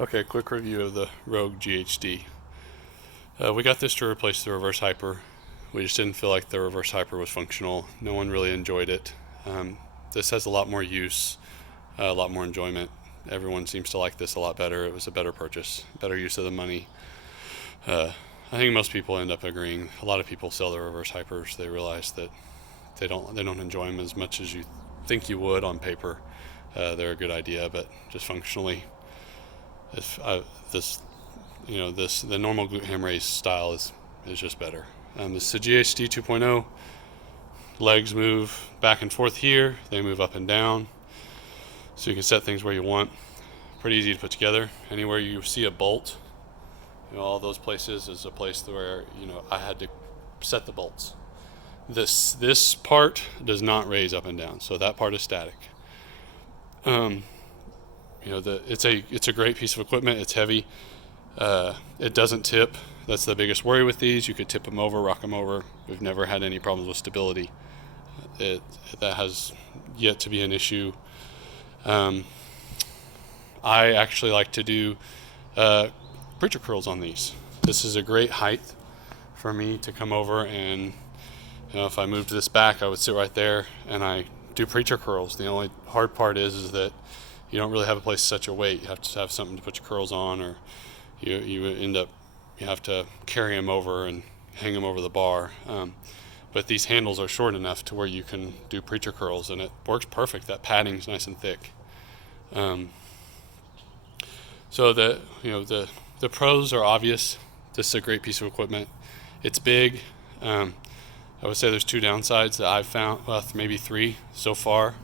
Okay, quick review of the Rogue GHD. We got this to replace the reverse hyper. We just didn't feel like the reverse hyper was functional. No one really enjoyed it. This has a lot more use, a lot more enjoyment. Everyone seems to like this a lot better. It was a better purchase, better use of the money. I think most people end up agreeing. A lot of people sell the reverse hypers. They realize that they don't enjoy them as much as you think you would on paper. They're a good idea, but just functionally, the normal glute ham raise style is just better. This is a GHD 2.0. Legs move back and forth here. They move up and down, so you can set things where you want. Pretty easy to put together. Anywhere you see a bolt, all those places is a place where I had to set the bolts. This part does not raise up and down, so that part is static. It's a great piece of equipment. It's heavy. It doesn't tip. That's the biggest worry with these. You could tip them over, rock them over. We've never had any problems with stability. That has yet to be an issue. I actually like to do preacher curls on these. This is a great height for me to come over, and if I moved this back, I would sit right there and I do preacher curls. The only hard part is that you don't really have a place to set your weight. You have to have something to put your curls on, or you have to carry them over and hang them over the bar. But these handles are short enough to where you can do preacher curls, and it works perfect. That padding's nice and thick. So the pros are obvious. This is a great piece of equipment. It's big. I would say there's two downsides that I've found, well, maybe three so far.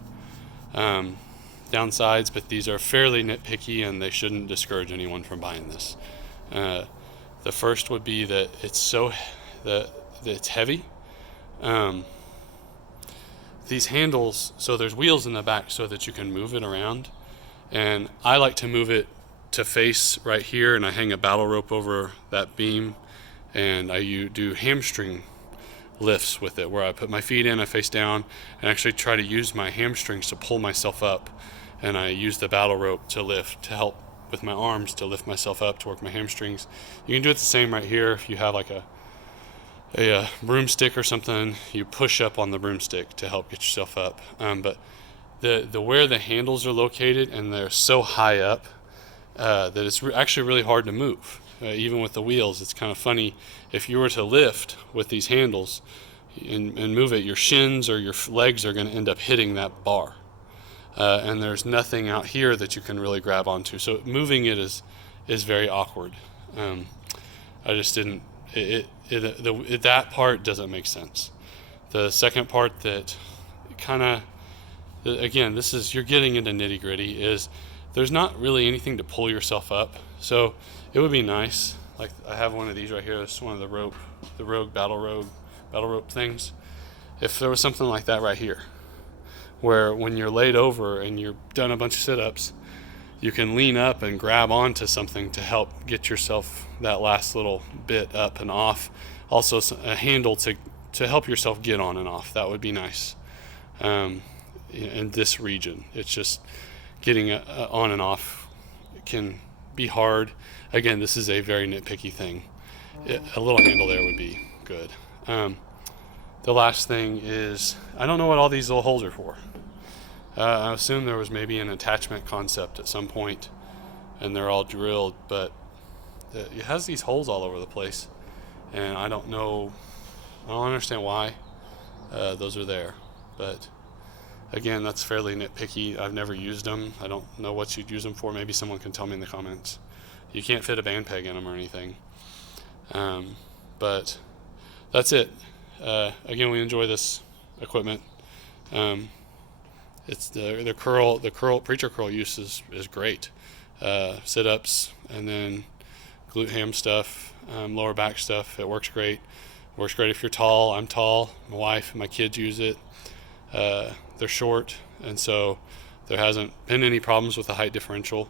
Downsides, but these are fairly nitpicky, and they shouldn't discourage anyone from buying this. The first would be that it's heavy. These handles, so there's wheels in the back so that you can move it around, and I like to move it to face right here, and I hang a battle rope over that beam, and I do hamstring lifts with it, where I put my feet in, I face down, and actually try to use my hamstrings to pull myself up, and I use the battle rope to help with my arms to lift myself up to work my hamstrings. You can do it the same right here. If you have like a broomstick or something, you push up on the broomstick to help get yourself up. But the where the handles are located, and they're so high up that it's actually really hard to move. Even with the wheels, it's kind of funny. If you were to lift with these handles and move it, your shins or your legs are going to end up hitting that bar. And there's nothing out here that you can really grab onto. So moving it is very awkward. I just didn't. That part doesn't make sense. The second part that again, you're getting into nitty gritty, is there's not really anything to pull yourself up. So it would be nice, like I have one of these right here. It's one of the Rogue battle rope things. If there was something like that right here, where when you're laid over and you've done a bunch of sit-ups, you can lean up and grab onto something to help get yourself that last little bit up and off. Also a handle to help yourself get on and off. That would be nice. In this region, it's just getting on and off can be hard. Again, this is a very nitpicky thing. A little handle there would be good. The last thing is, I don't know what all these little holes are for. I assume there was maybe an attachment concept at some point, and they're all drilled, but it has these holes all over the place, and I don't understand why those are there. But again, that's fairly nitpicky. I've never used them. I don't know what you'd use them for. Maybe someone can tell me in the comments. You can't fit a band peg in them or anything. But that's it. Again, we enjoy this equipment. It's the preacher curl use is great. Sit-ups, and then glute ham stuff, lower back stuff. It works great. Works great if you're tall. I'm tall. My wife and my kids use it. They're short, and so there hasn't been any problems with the height differential.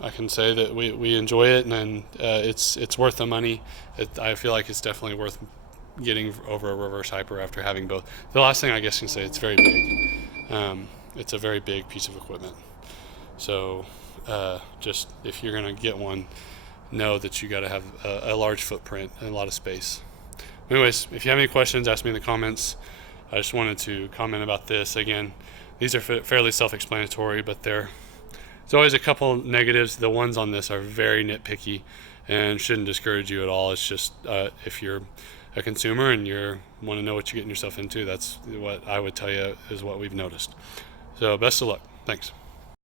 I can say that we enjoy it, and it's worth the money. I feel like it's definitely worth getting over a reverse hyper after having both. The last thing I guess you can say, it's very big. It's a very big piece of equipment. So just if you're going to get one, know that you got to have a large footprint and a lot of space. Anyways, if you have any questions, ask me in the comments. I just wanted to comment about this. Again, these are fairly self-explanatory, but there's always a couple negatives. The ones on this are very nitpicky and shouldn't discourage you at all. It's just if you're a consumer and you want to know what you're getting yourself into, that's what I would tell you is what we've noticed. So best of luck. Thanks.